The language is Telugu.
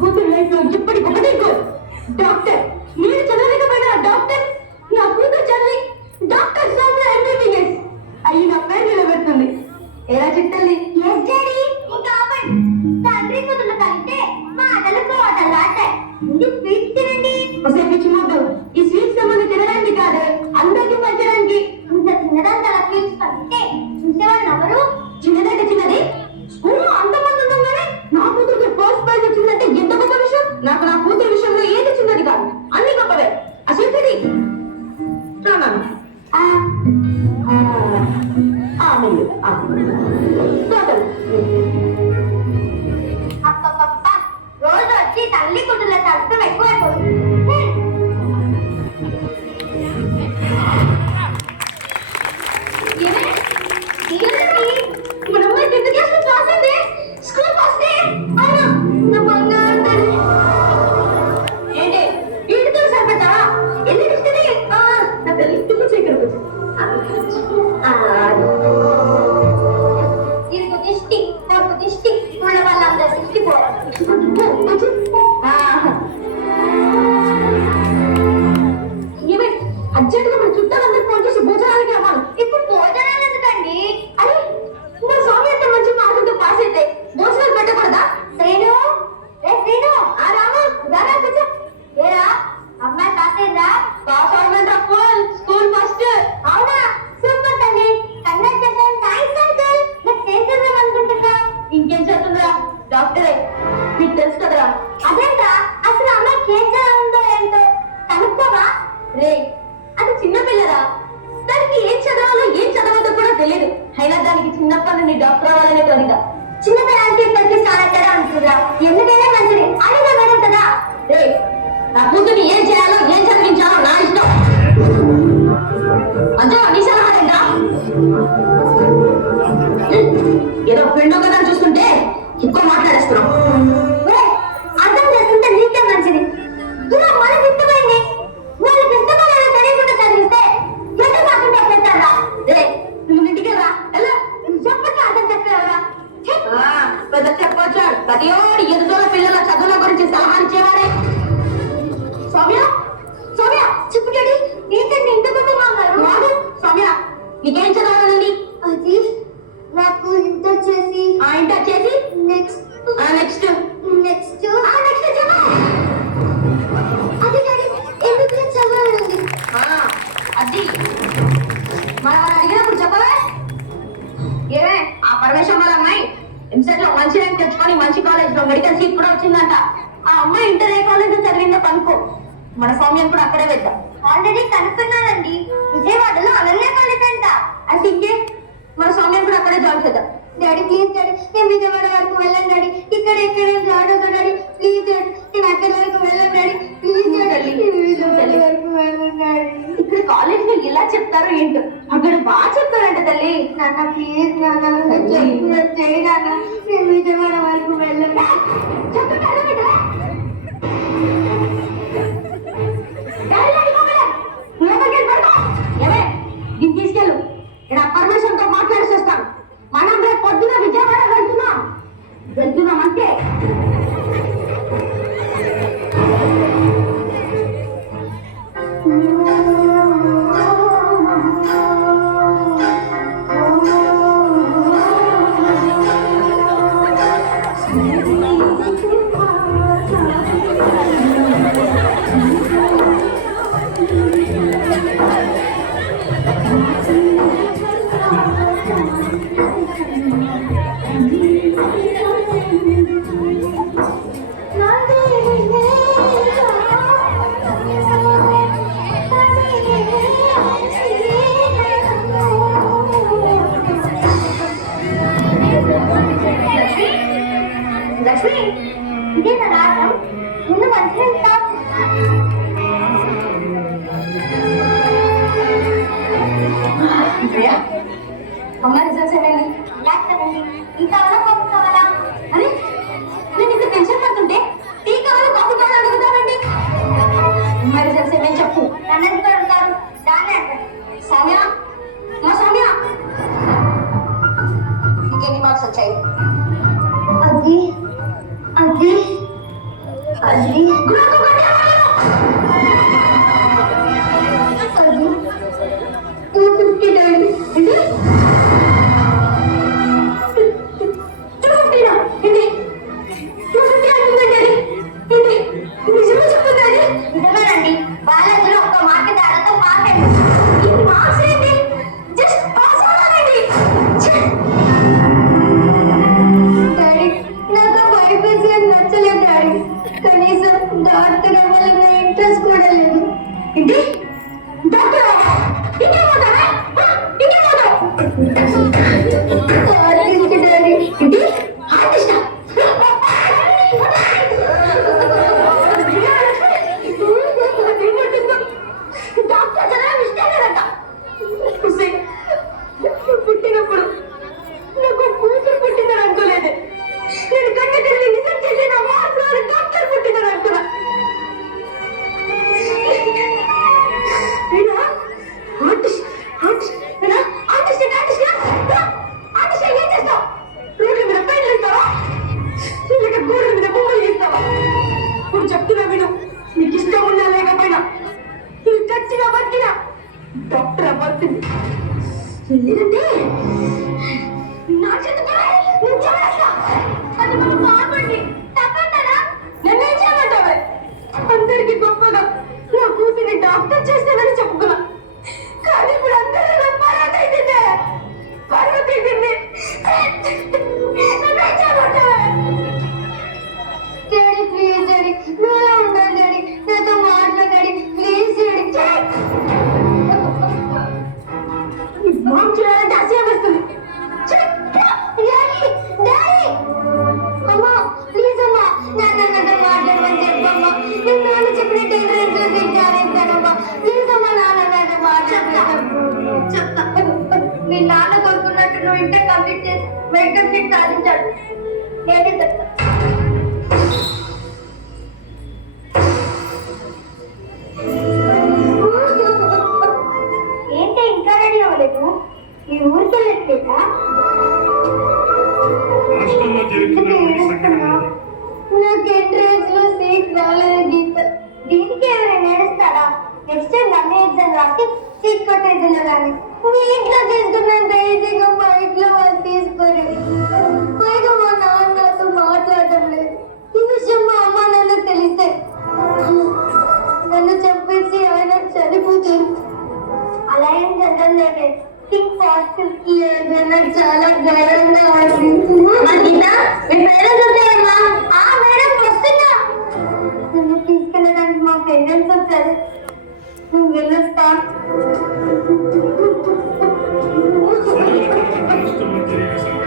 కూతురు లైఫ్ లో ఇప్పటికొకటే గోల్ డాక్టర్. నేను చదవలేకపోయినా డాక్టర్, నా కూతురు చదివి డాక్టర్ సౌమ్య ఎంబీబీఎస్ అయ్యి నా పేరు నిలబెడుతుంది. ఎలా చిట్టల్లి? తండ్రి కూతురు కలిస్తే మాటలు కోటలు ఆటాయి. ఇది స్వీట్ తినండి. పిచ్చిమొద్దు, ఈ స్వీట్స్ సంబంధం తినడానికి కాదు, అందరికీ పంచడానికి. ఇంత చిన్నదాన్ని అలా స్వీట్స్ కలిస్తే చూసేవాళ్ళు ఎవరు? చిన్నదంటే చిన్నది, స్కూల్లో అంతమంది ఉండగానే నా కూతురికి ఫస్ట్ ప్రైజ్ వచ్చిందంటే ఎంత గొప్ప విషయం. నాకు నా కూతురు విషయంలో ఏది చిన్నది కాదు, అన్ని గొప్పవే. అసలు రోజు వచ్చి తల్లి కూతుర్ల కష్టం ఎక్కువైపోతుంది. అర్జెంట్గా మన చుట్టాలందరూ ఫోన్ చేసి భోజనాలకి రమ్మాను. ఇప్పుడు భోజనాలు ఎందుకండి? అరే మన స్వామి అంత మంచి మార్కులతో పాస్ అయితే భోజనాలు పెట్టకూడదా? శ్రీను, శ్రీను, ఆ రాము రారా కూర్చో. ఏరా అమ్మాయి పాస్ అయిందా? పాస్ అవ్వమంటా, ఫుల్ స్కూల్ ఫస్ట్. అవునా, సూపర్ తల్లి. కంగ్రాచులేషన్. Thanks uncle. నాకు చేద్దాం అనుకుంటున్నా. ఇంకేం చదువుతుందా? డాక్టరే. మీకు తెలుసు కదరా. అదేంటా, అసలు అమ్మాయి కేసు ఉందో ఏంటో కనుక్కోవా? రే అది చిన్న పిల్లరా, దానికి ఏం చదవాలో ఏం చదవదో కూడా తెలియదు. అయినా దానికి చిన్నప్పటి నుండి డాక్టర్ అవ్వాలనే కోరిక. చిన్నపిల్లలకి ప్రతి సానక్కడా అంటున్నా. ఎందుకైనా మంచిది అడిగా మేడం కదా. రే నా కూతుర్ని ఏం చేయాలో ఏం చదివించాలో నా ఇష్టం. అదే నీ సలహాలేందా? ఏదో ఫ్రెండ్ కదా చూస్తుంటే ఎక్కువ మాట్లాడేస్తున్నాం. అర్థం చేసుకుంటే నీకే మంచిది. ఇలా మనకి ఇష్టమైంది వాళ్ళకి ఇష్టమైన తెలియకుండా చదివిస్తే ఎంత కాకుండా పెట్టారా? రే నువ్వు ఇంటికి రా. ఎలా చెప్పక అర్థం చెప్పారా? పెద్ద చెప్పొచ్చాడు. ప్రతియోడు ఎదుగుతున్న పిల్లల చదువుల గురించి సలహా ఇచ్చేవారే. సౌమ్య, సౌమ్య చెప్పు డాడీ. ఏంటంటే ఇంత గొప్పగా ఉన్నారు? రాదు సౌమ్య, నీకేం చదవాలండి? అది నాకు ఇంటర్ చేసి ఇంటర్ చేసి నెక్స్ట్ నెక్స్ట్ నెక్స్ట్ అది డాడీ ఎందుకు చదవాలండి? అది మరి అడిగినప్పుడు చెప్పవే. ఏమే ఆ పరమేశ్వరం వాళ్ళ అమ్మాయి ఎంసెట్ లో మంచి ర్యాంక్ తెచ్చుకొని మంచి కాలేజ్ లో మెడికల్ సీట్ కూడా వచ్చిందంట. ఆ అమ్మాయి ఇంటర్ ఏ కాలేజ్ లో చదివిందో కనుక్కో. మన సౌమ్యం కూడా అక్కడే వెళ్దాం. ఆల్రెడీ కనుక్కున్నానండి. విజయవాడలో అనన్య కాలేజ్ అంట. అంటే ఇంకే మన సౌమ్యం కూడా అక్కడే జాయిన్ చేద్దాం. డాడీ ప్లీజ్ డాడీ, నేను విజయవాడ వరకు వెళ్ళను డాడీ. ఇక్కడ ఎక్కడ జాయిన్ అవుతా డాడీ. ప్లీజ్ డాడీ, నేను అక్కడి వరకు వెళ్ళను డాడీ. ప్లీజ్ డాడీ, విజయవాడ వరకు వెళ్ళను డాడీ. ఇక్కడ కాలేజ్ లో ఎలా చెప్తారో ఏంటో, అక్కడ బాగా చెప్తారంట తల్లి. నాన్న ప్లీజ్ నాన్న చేయి నాన్న, నేను విజయవాడ వరకు వెళ్ళను. తీసుకెళ్ళు, ఇక్కడ పర్మిషన్ తో మాట్లాడేసి వస్తాను. మనం రేపు పొద్దున విజయవాడ వెళ్తున్నాం అంటే లక్ష్మి, ఇదే నా రావడం. ముందు మంచిగా ఇస్తా. అమ్మ రిజల్ట్స్ ఏమైంది? లేకపోతే ఇంకా కాఫీ కావాలా? అరే నేను ఇంకా టెన్షన్ పడుతుంటే టీ కావాలా కాఫీ కావాలా అడుగుతానండి. అమ్మ రిజల్ట్స్ ఏమేమి చెప్పు. నన్ను అడుగుతారు దాన్ని అంటారు. సౌమ్య, మా సౌమ్య నీకెన్ని మార్క్స్ వచ్చాయి? అది అది మెడికల్ సీట్ సాధించాడు. నేనే చెప్తా. ఏంటి ఇంకా రెడీ అవ్వలేదు? ఈ ఊరికి వెళ్ళట్లేదా? రాష్ట్రంలో జరుగుతున్న కొన్ని సంఘటనలు నాకు ఎంట్రన్స్ లో సీట్ రాలేదు గీత. దీనికి ఎవరైనా ఏడుస్తారా? నెక్స్ట్ టైం రన్నింగ్ ఎగ్జామ్ రాసి సీట్ కొట్టేద్దున్నా కానీ మీ ఇంట్లో తీసుకున్నంత ఈజీగా మా ఇంట్లో వాళ్ళు తీసుకోరు. పైగా మా నాన్న నాతో మాట్లాడటం లేదు. ఈ విషయం మా అమ్మ నాన్న తెలిస్తే నన్ను చంపేసి ఆయన చనిపోతారు. అలా ఏం జరగలేదు. థింక్ పాజిటివ్ లేదు. నాకు చాలా భయంగా ఉంది. గీత మీ పేరెంట్స్ వచ్చారమ్మా. మేడం వస్తున్నా. నన్ను తీసుకెళ్ళడానికి మా పేరెంట్స్ వచ్చారు. నువ్వు వెళ్ళొస్తా. రాష్ట్రంలో జరిగిన సంఘటనలు